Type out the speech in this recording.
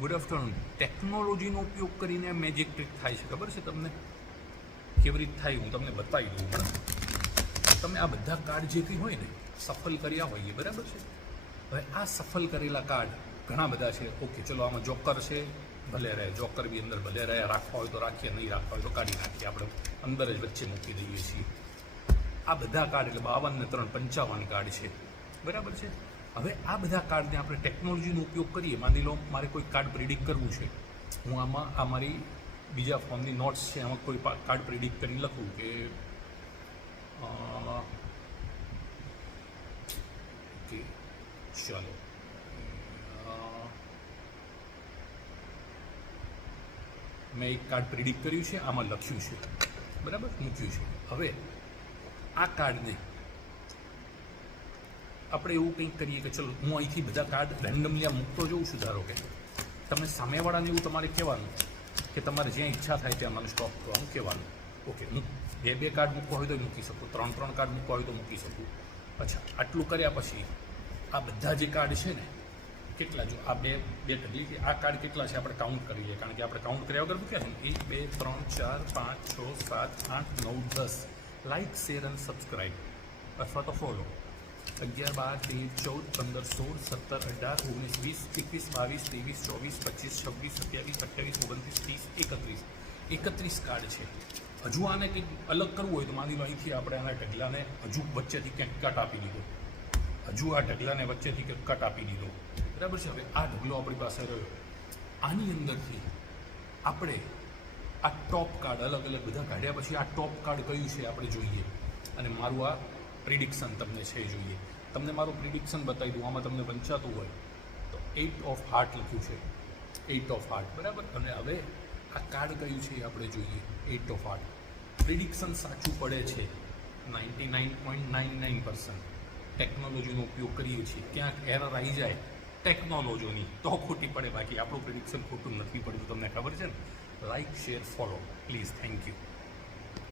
Good afternoon. ટેકનોલોજીનો ઉપયોગ કરીને મેજિક ટ્રીક થાય છે, ખબર છે તમને? કેવી રીતે થાય હું તમને બતાવી દઉં. બરાબર, તમે આ બધા કાર્ડ જે કંઈ હોય ને સફલ કર્યા હોઈએ, બરાબર છે. હવે આ સફલ કરેલા કાર્ડ ઘણા બધા છે. ઓકે, ચલો આમાં જોકર છે, ભલે રહે, જોકર બી અંદર ભલે રહે, રાખવા હોય તો રાખીએ, નહીં રાખવા હોય તો કાઢી નાખીએ, આપણે અંદર જ વચ્ચે મૂકી દઈએ છીએ. આ બધા કાર્ડ એટલે 52 ને 3 55 કાર્ડ છે, બરાબર છે. હવે આ બધા કાર્ડને આપણે ટેકનોલોજીનો ઉપયોગ કરીએ. માની લો મારે કોઈ કાર્ડ પ્રિડિક્ટ કરવું છે, હું આમાં આ મારી બીજા ફોનની નોટ્સ છે, આમાં કોઈ કાર્ડ પ્રિડિક્ટ કરીને લખું કે ઓકે ચાલો મેં એક કાર્ડ પ્રિડિક્ટ કર્યું છે, આમાં લખ્યું છે, બરાબર, મૂક્યું છે. હવે આ કાર્ડને આપણે એવું કંઈક કરીએ કે ચલો હું અહીંથી બધા કાર્ડ રેન્ડમલી આ મૂકતો જોઉં છું. ધારો કે તમે સામેવાળાને એવું તમારે કહેવાનું કે તમારે જ્યાં ઈચ્છા થાય ત્યાં મને સ્ટોપ કરવાનું કહેવાનું. ઓકે, હું બે કાર્ડ મૂકવા હોય તો મૂકી શકું, 3 કાર્ડ મૂકવા હોય તો મૂકી શકું. અચ્છા, આટલું કર્યા પછી આ બધા જે કાર્ડ છે ને, કેટલા, જો આ બે ઢગલી છે, આ કાર્ડ કેટલા છે આપણે કાઉન્ટ કરી લઈએ, કારણ કે આપણે કાઉન્ટ કર્યા વગર મૂક્યા છે ને. 1 2 3 4 5 6 7 8 9 10. લાઇક, શેર અને સબસ્ક્રાઈબ અથવા તો ફોલો. 11 12 13 14 15 16 17 18 19 20 21 22 23 24 27 28 29 30 31 કાર્ડ છે. હજુ આને કંઈક અલગ કરવું હોય તો માની લો અહીંથી આપણે આના ઢગલાને હજુ વચ્ચેથી કંઈક કટ આપી દીધો, હજુ આ ઢગલાને વચ્ચેથી કંઈક કટ આપી દીધો, બરાબર છે. હવે આ ઢગલો આપણી પાસે રહ્યો, આની અંદરથી આપણે આ ટોપ કાર્ડ અલગ અલગ બધા કાઢ્યા પછી આ ટોપ કાર્ડ કયું છે આપણે જોઈએ, અને મારું આ પ્રિડિક્શન તમને છે જોઈએ. તમને મારું પ્રિડિક્શન બતાવી દઉં. આમાં તમને વંચાતું હોય તો 8 ઓફ હાર્ટ લખ્યું છે, 8 ઓફ હાર્ટ, બરાબર. અને હવે આ કાર્ડ કયું છે એ આપણે જોઈએ. 8 ઓફ હાર્ટ. પ્રિડિક્શન સાચું પડે છે 99.99%. ટેકનોલોજીનો ઉપયોગ કરીએ છીએ, ક્યાંક એરર આવી જાય ટેકનોલોજીની તો ખોટી પડે, બાકી આપણું પ્રિડિક્શન ખોટું નથી પડતું. તમને ખબર છે ને. Like, share, follow please. Thank you.